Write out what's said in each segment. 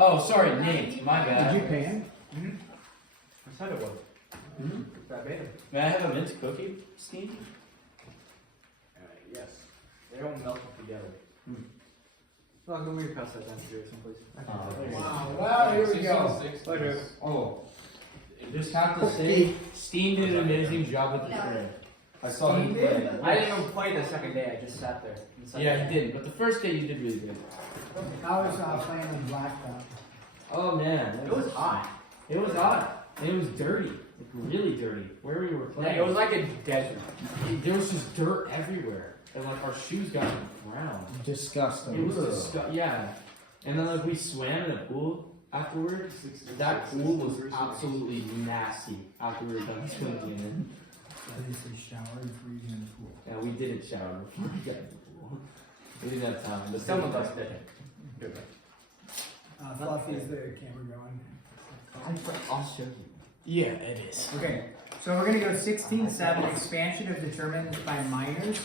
Oh, sorry, Nate. My bad. Did you pay him? Mm-hmm. I said it was. Mm-hmm. That bad. May I have a mint cookie, Steve? Yes. They don't melt together. Well, go your pass that down to Jason, please. Wow, here we go. Oh. Just have to say, Steen did an amazing job with the tray. I saw him play. I didn't even play the second day, I just sat there. Yeah, he didn't. But the first day you did really good. I was playing on blacktop. Oh man, It was hot. It was hot. And it was dirty, like really dirty. Where we were playing, It was like a desert. there was just dirt everywhere, and like our shoes got brown. Disgusting. It was disgusting. Yeah, and then like we swam in a pool afterwards. That pool was absolutely nasty after we were done swimming in it. I didn't say shower before you get in the pool. Yeah, we didn't shower before we got in the pool. We didn't have time. But Some of us didn't. Fluffy, is the camera going? I'll show you. Yeah, it is. Okay, so we're going to go 16-7, expansion of determinants by minors.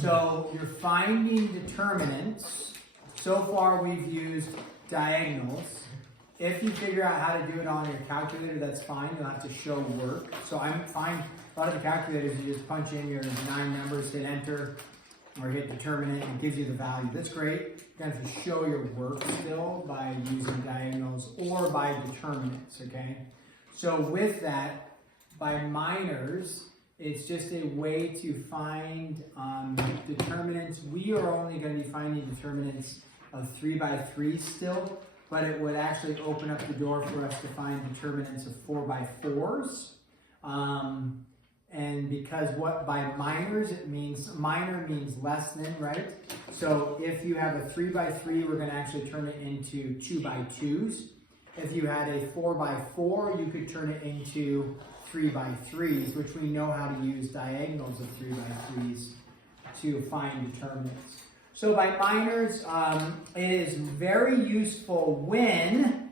So you're finding determinants. So far we've used diagonals. If you figure out how to do it on your calculator, that's fine. You'll have to show work. So I'm fine. A lot of the calculators, you just punch in your 9 numbers, hit enter, or hit determinant, and it gives you the value. That's great. You have to show your work still by using diagonals or by determinants, okay? So with that, by minors, it's just a way to find determinants. We are only going to be finding determinants of 3 by 3 still, but it would actually open up the door for us to find determinants of 4 by 4s. And because what by minors, it means, minor means less than, right? So if you have a 3 by 3, we're going to actually turn it into 2 by 2s. If you had a 4 by 4, you could turn it into 3 by 3s, which we know how to use diagonals of 3 by 3s to find determinants. So by minors, it is very useful when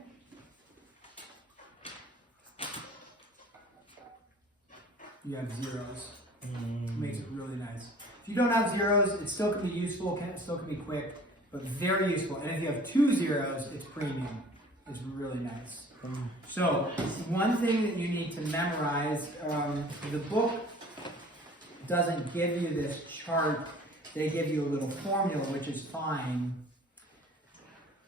you have zeros. Makes it really nice. If you don't have zeros, it still can be useful, it still can be quick, but very useful. And if you have 2 zeros, it's premium. It's really nice. So one thing that you need to memorize, the book doesn't give you this chart. They give you a little formula, which is fine.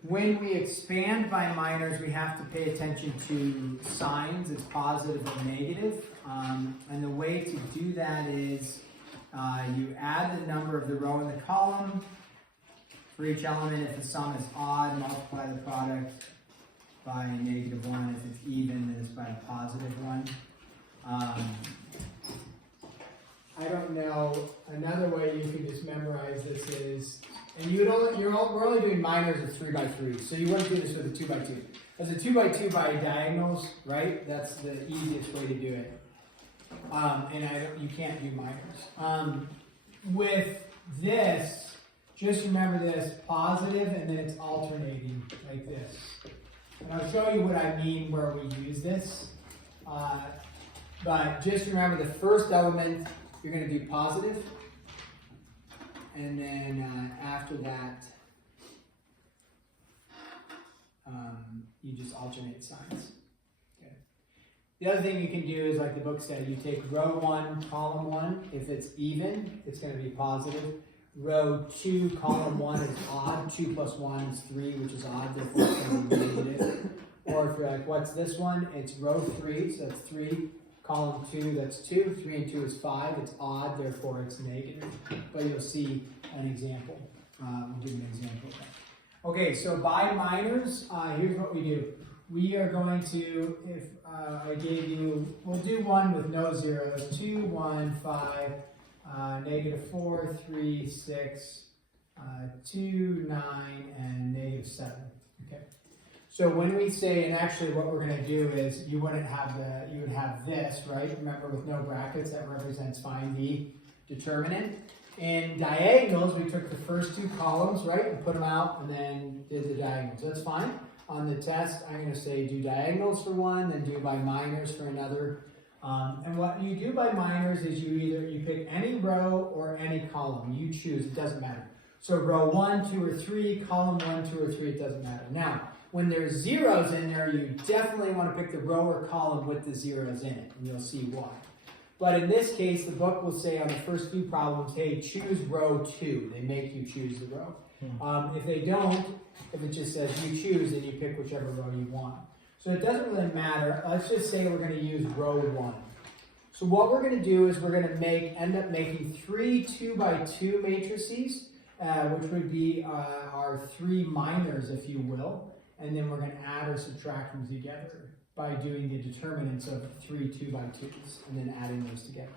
When we expand by minors, we have to pay attention to signs. It's positive or negative. And the way to do that is you add the number of the row and the column. For each element, if the sum is odd, multiply the product by -1. If it's even, then it's by a +1. I don't know, another way you can just memorize this is, and we're only doing minors of 3 by 3, so you wouldn't do this with a 2 by 2. As a 2 by 2 by diagonals, right? That's the easiest way to do it. And you can't do minors. With this, just remember this, positive, and then it's alternating, like this. And I'll show you what I mean where we use this. But just remember the first element, you're going to do positive. And then after that, you just alternate signs. Okay. The other thing you can do is, like the book said, you take row 1, column 1. If it's even, it's going to be positive. Row 2, column 1 is odd. 2 plus 1 is 3, which is odd, therefore it's going to be negative. Or if you're like, what's this one? It's row 3, so that's 3. Column 2, that's 2. 3 and 2 is 5. It's odd, therefore it's negative. But you'll see an example. We'll give an example of that. Okay, so by minors, here's what we do. We are going to, if I gave you, we'll do one with no zeros. 2, 1, 5, -4, 3, 6, 2, 9, and -7. Okay. So when we say, and actually what we're going to do is, you would have this, right? Remember, with no brackets, that represents find the determinant. In diagonals, we took the first 2 columns, right, and put them out, and then did the diagonals. That's fine. On the test, I'm going to say do diagonals for one, then do by minors for another. And what you do by minors is you pick any row or any column. You choose, it doesn't matter. So row 1, 2, or 3, column 1, 2, or 3, it doesn't matter. Now, When there's zeros in there, you definitely want to pick the row or column with the zeros in it, and you'll see why. But in this case, the book will say on the first few problems, hey, choose row 2. They make you choose the row. If they don't, if it just says you choose, then you pick whichever row you want. So it doesn't really matter. Let's just say we're going to use row 1. So what we're going to do is we're going to end up making 3 2x2 matrices, which would be our 3 minors, if you will. And then we're going to add or subtract them together by doing the determinants of 3 2x2s and then adding those together.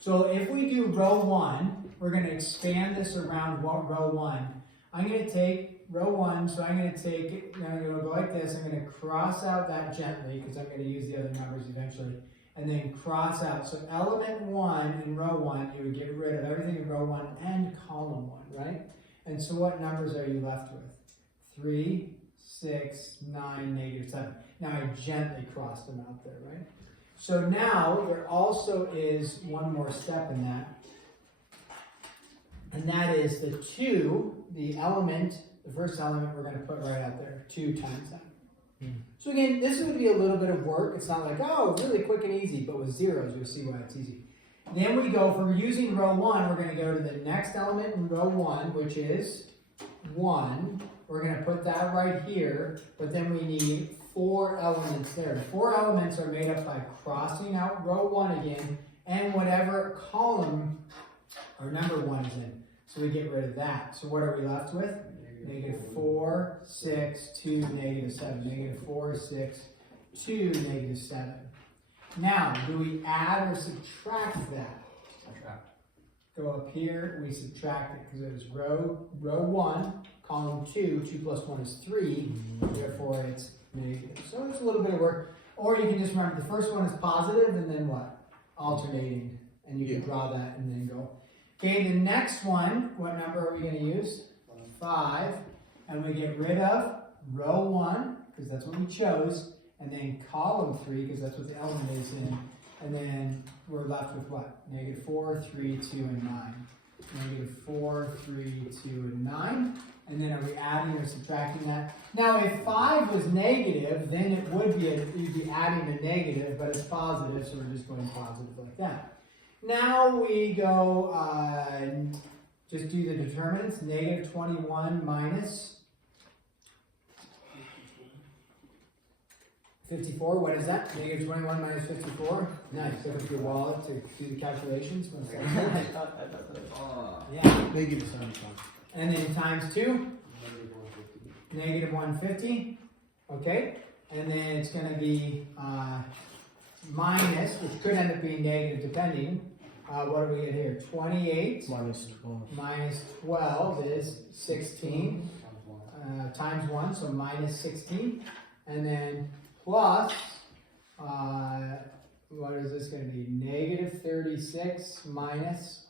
So if we do row 1, we're going to expand this around row 1. I'm going to take row 1, so I'm going to take it, I'm going to go like this. I'm going to cross out that gently because I'm going to use the other numbers eventually. And then cross out. So element 1 in row 1, you would get rid of everything in row 1 and column 1, right? And so what numbers are you left with? 3, 6, 9, negative 7. Now I gently crossed them out there, right? So now there also is one more step in that. And that is the 2, the element, the first element we're going to put right out there, 2 times that. So again, this would be a little bit of work. It's not like, oh, really quick and easy, but with zeros, you'll see why it's easy. Then we go from using row 1, we're going to go to the next element in row 1, which is 1. We're going to put that right here, but then we need 4 elements there. The 4 elements are made up by crossing out row 1 again, and whatever column or number 1 is in. So we get rid of that. So what are we left with? Negative 4, 6, 2, negative 7. Negative 4, 6, 2, negative 7. Now, do we add or subtract that? Subtract. Go up here, we subtract it because it was row 1, column 2. 2 plus 1 is 3, therefore it's negative. So it's a little bit of work. Or you can just remember the first one is positive and then what? Alternating. And you can draw that and then go. Okay, the next one, what number are we going to use? 5, and we get rid of row 1, because that's what we chose, and then column 3, because that's what the element is in, and then we're left with what? Negative 4, 3, 2, and 9. Negative 4, 3, 2, and 9. And then are we adding or subtracting that? Now, if 5 was negative, then it would be, you'd be adding a negative, but it's positive, so we're just going positive like that. Now we go, just do the determinants. Negative 21 minus 54. What is that? Negative 21 minus 54. Nice. Pick up your wallet to do the calculations. Yeah. Negative 75. And then times 2. Negative 150. Okay. And then it's going to be minus, which could end up being negative depending. What do we get here? 28 Minus 12. Minus 12 is 16 times 1, so minus 16. And then plus, what is this going to be? Negative 36 minus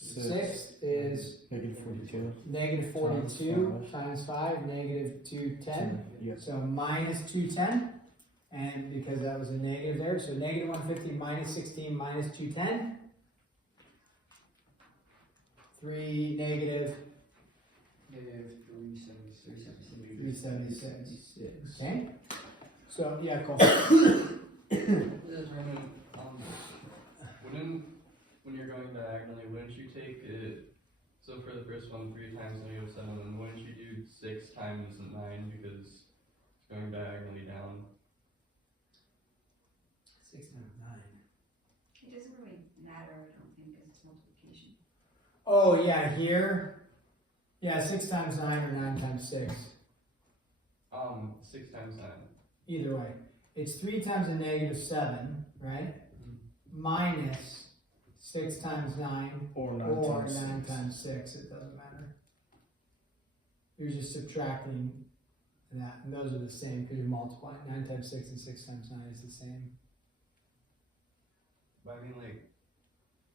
6 is negative 42. Negative 42 times 5, negative 210. Yes. So minus 210. And because that was a negative there, so negative 150 minus 16 minus 210. 3 negative 376. Okay? So, yeah, Cole. When you're going diagonally, wouldn't you take it, so for the first one, 3 times negative 7, and wouldn't you do 6 times 9 because it's going diagonally down? 6 times 9. It doesn't really matter, I don't think, because it's multiplication. Oh, yeah, here. Yeah, 6 times 9 or 9 times 6. 6 times 9. Either way. It's 3 times a negative 7, right? Minus 6 times 9 Or 9 or times 9 6. times 6. It doesn't matter. You're just subtracting that. And those are the same because you're multiplying. 9 times 6 and 6 times 9 is the same. But I mean, like,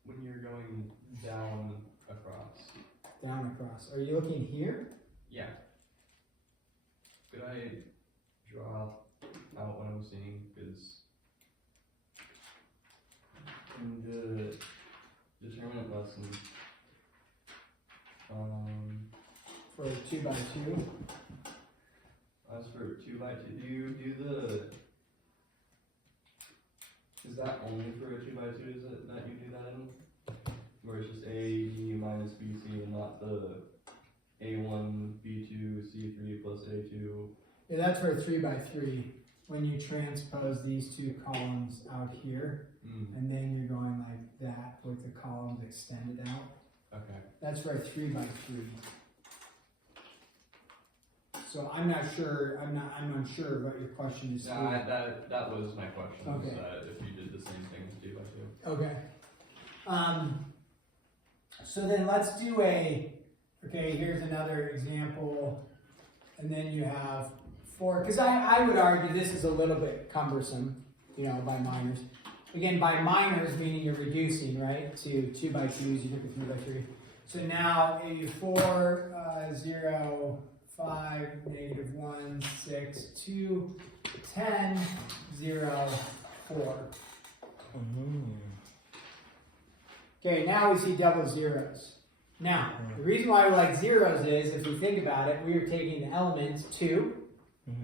when you're going down across. Down across. Are you looking here? Yeah. Could I draw out what I'm seeing? Because in the determinant lesson, For 2 by 2? as for for 2 by 2, do you do is that only for a 2 by 2, is it that you do that in? Where it's just A, B minus B, C, and not the A1, B2, C3 plus A2? Yeah, that's for a 3 by 3. When you transpose these two columns out here, and then you're going like that with the columns extended out. Okay. That's for a 3 by 3. So I'm not sure. I'm unsure what your question is. Nah, that was my question. Okay. Was that if you did the same thing as 2 by 2? Okay. So then let's do okay, here's another example. And then you have 4, because I would argue this is a little bit cumbersome, by minors. Again, by minors, meaning you're reducing, right, to 2 by 2s, you took a 3 by 3. So now a 4, 0, 5, negative 1, 6, 2, 10, 0, 4. Okay, now we see double zeros. Now, the reason why we like zeros is, if we think about it, we are taking the element 2,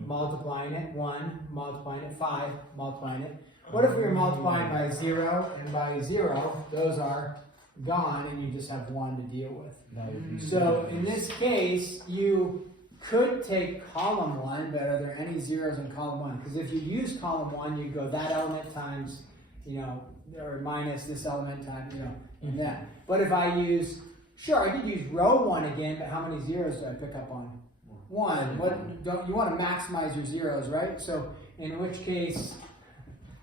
multiplying it, 1, multiplying it, 5, multiplying it. What if we were multiplying by 0 and by 0? Those are gone, and you just have 1 to deal with. So in this case, you could take column 1, but are there any zeros in column 1? Because if you use column 1, you go that element times, or minus this element times, and that. But if I use, sure, I could use row 1 again, but how many zeros do I pick up on? 1. You want to maximize your zeros, right? So in which case,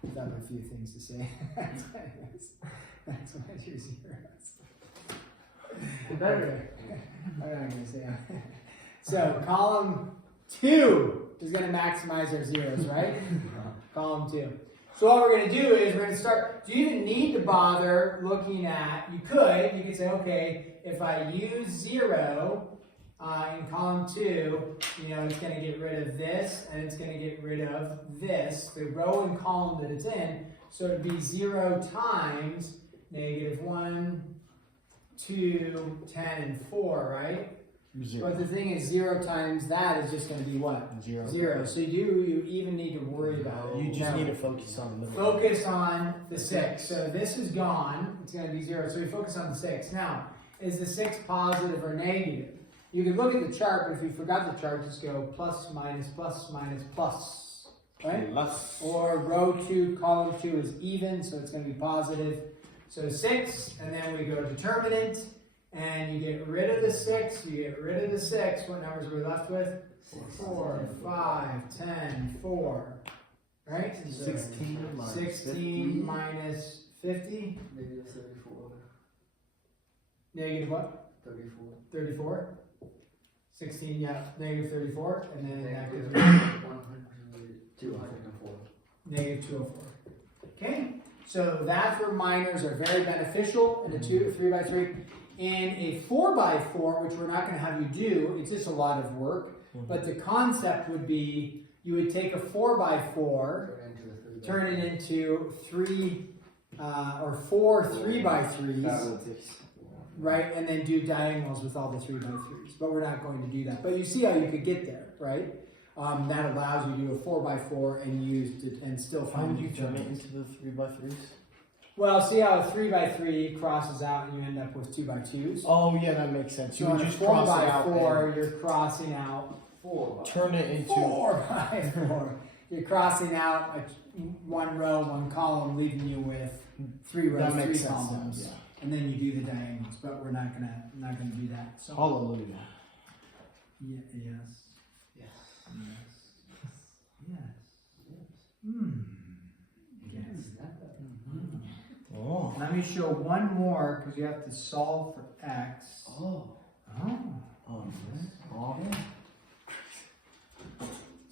I have a few things to say. Maximize your zeros. Better. I'm not going to say that. So column 2 is going to maximize our zeros, right? Column 2. So what we're going to do is we're going to start. Do you even need to bother looking at? You could say, okay, if I use 0 in column 2, it's going to get rid of this, and it's going to get rid of this, the row and column that it's in. So it'd be 0 times negative 1, 2, 10, and 4, right? 0. But the thing is, 0 times that is just going to be what? 0. So you even need to worry about it. You just need to focus on the middle. Focus on the 6. So this is gone. It's going to be 0. So we focus on the 6. Now, is the 6 positive or negative? You can look at the chart, but if you forgot the chart, just go plus, minus, plus, minus, plus. Right? Plus. Or row 2, column 2 is even, so it's going to be positive. So 6, and then we go determinant. And you get rid of the 6, you get rid of the 6. What numbers are we left with? 4, 5, 10, 4. Right? 16 minus 50. Negative 34. Negative what? 34. 34. 16, yeah, negative 34. And then that gives me 204. negative 204. Okay? So that's where minors are very beneficial in a 3 by 3. In a 4 by 4, which we're not going to have you do, it's just a lot of work. But the concept would be you would take a 4 by 4, turn it into 3 or 4 3 by 3s, right? And then do diagonals with all the 3 by 3s. But we're not going to do that. But you see how you could get there, right? That allows you to do a 4 by 4 and still How find would you turn it into the 3 by 3s? Well, see how a 3 by 3 crosses out and you end up with 2 by 2s? Oh, yeah, that makes sense. So on a 4 by 4, you're crossing out 4. Turn it into 4 by 4. You're crossing out one row, one column, leaving you with 3 rows, that 3 makes sense. columns. Yeah. And then you do the diagonals, but we're not gonna do that. So Hallelujah. yes. Yes. Yes. Yes. Oh. Let me show one more because you have to solve for x. Oh.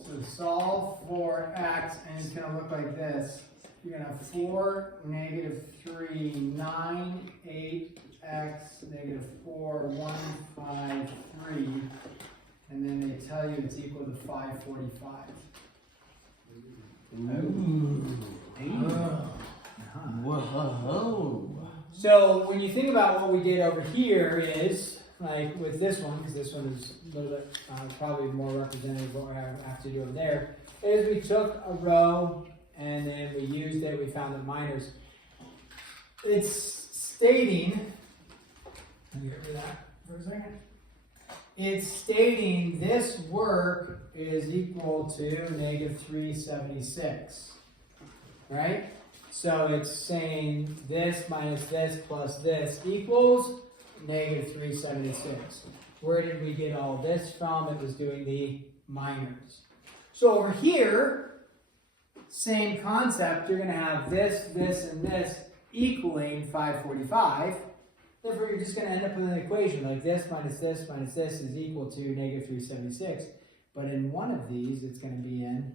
So solve for x, and it's going to look like this. You're going to have 4, negative 3, 9, 8, x, negative 4, 1, 5, 3. And then they tell you it's equal to 545. Whoa. So when you think about what we did over here is, like with this one, because this one is a little bit probably more representative of what we have to do over there, is we took a row and then we used it, we found the minors. It's stating, let me get rid of that for a second. It's stating this work is equal to negative 376, right? So it's saying this minus this plus this equals negative 376. Where did we get all this from? It was doing the minors. So over here, same concept, you're going to have this, this, and this equaling 545. Therefore, you're just going to end up with an equation like this minus this is equal to negative 376. But in one of these, it's going to be in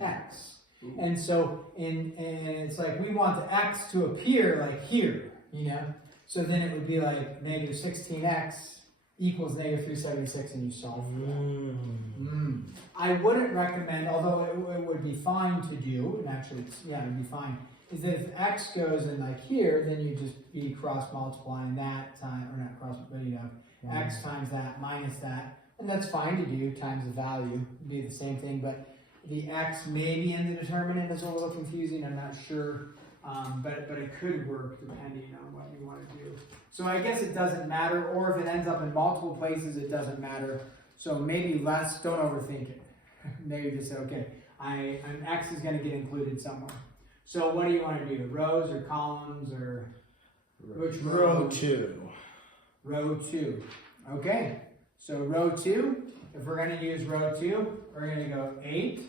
x. And so, and it's like we want the x to appear like here, you know? So then it would be like negative 16x equals negative 376, and you solve for that. I wouldn't recommend, although it would be fine to do, and actually, it would be fine, is that if x goes in like here, then you just be cross multiplying that time, or not cross, but you know, x times that minus that, and that's fine to do, times the value, it'd be the same thing, but the x maybe in the determinant is a little confusing, I'm not sure, but it could work depending on what you want to do. So I guess it doesn't matter, or if it ends up in multiple places, it doesn't matter. So maybe less, don't overthink it. Maybe just say, okay, an x is going to get included somewhere. So what do you want to do, rows or columns, or which Row 2. Row 2. Okay, so row 2, if we're going to use row 2, we're going to go 8,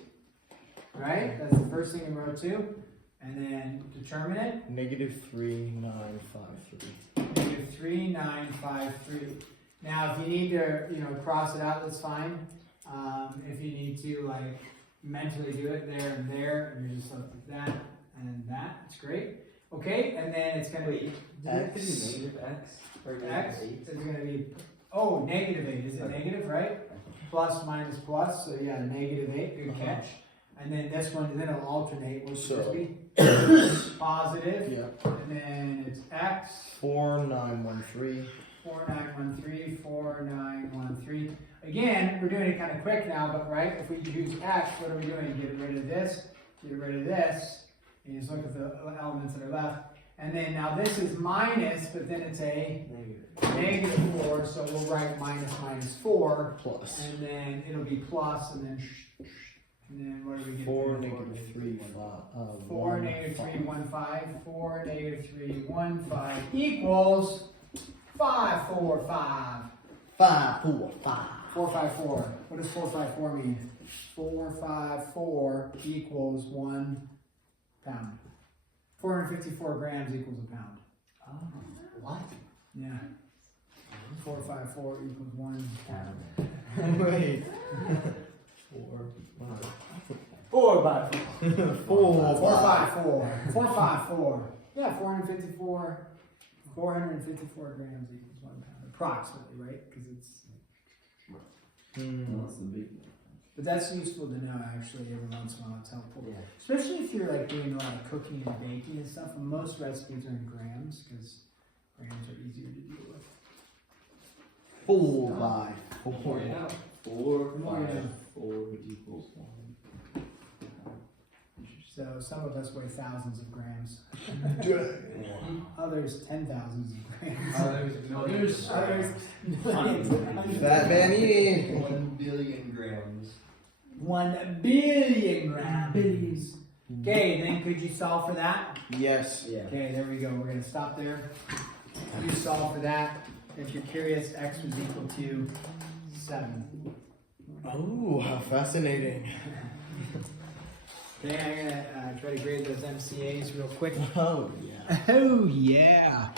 right? That's the first thing in row 2. And then determinant? Negative 3953. Negative 3953. Now, if you need to, cross it out, that's fine. If you need to, like, mentally do it there and there, and you're just like that and that, it's great. Okay, and then it's going to be X. Negative x? Or negative X 8? is going to be, negative 8. Is it negative, right? Plus minus plus, so yeah, negative 8, good catch. And then this one, then it'll alternate. What's supposed to be? Positive. Yeah. And then it's x. 4913. 4913, 4913. Again, we're doing it kind of quick now, but right, if we use x, what are we doing? Get rid of this, get rid of this. And you just look at the elements that are left. And then now this is minus, but then it's a negative 4, so we'll write minus 4. Plus. And then it'll be plus, and then what do we get? 4 negative 3 4 negative 315. 4 negative 315 equals 545. 545. 454. What does 454 mean? 454 equals 1 pound. 454 grams equals a pound. Oh, what? Yeah. 454 equals 1 pound. Wait. 4 by 4. 454. 454. Yeah, 454 grams equals 1 pound. Approximately, right? Because it's. That's the big one. But that's useful to know, actually, every once in a while. It's helpful. Yeah. Especially if you're like doing a lot of cooking and baking and stuff. And most recipes are in grams because grams are easier to deal with. 4 by 4. Yeah. 4 More by than- 4 equals 1. So some of us weigh thousands of grams. Yeah. Others 10,000s of grams. Others Others millions. Fat man eating. 1 billion grams. 1 billion grams. Okay, then could you solve for that? Yes. Yeah. Okay, there we go. We're going to stop there. You solve for that. If you're curious, x was equal to 7. Oh, how fascinating. Okay, I'm going to try to grade those MCAs real quick. Oh, yeah. Oh, yeah.